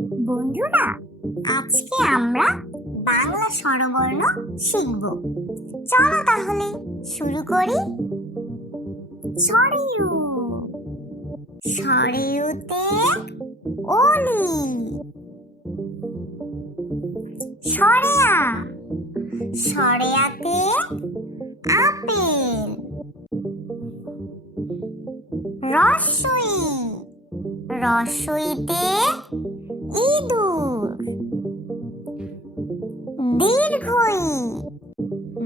বন্ধুরা, আজকে আমরা বাংলা স্বরবর্ণ শিখব। চলো তাহলে শুরু করি। সরেয়ু, সরেয়ুতে অলি। সরেয়া, সরেয়াতে আপেল। রস্বই, রস্বইতে ইঁদুর। দীর্ঘই,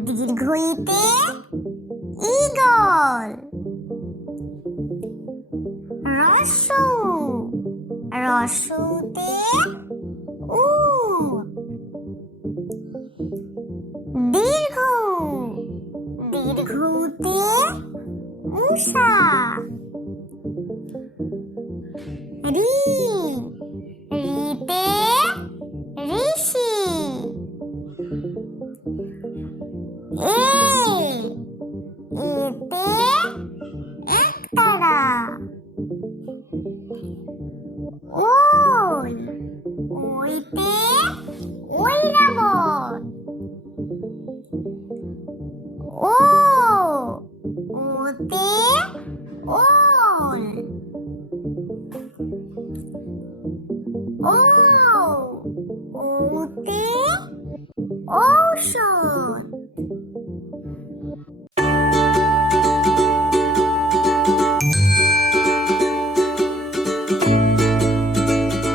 দীর্ঘইতে ঈগল। রস্যু, রস্যুতে উট। দীর্ঘ, দীর্ঘতে মূষা। রি, রিতে ঋষি। এ, এতে একতারা। ওই, ওইতে ঐরাবত। ও, ওতে ওল। ও, ওতে ঔষধ।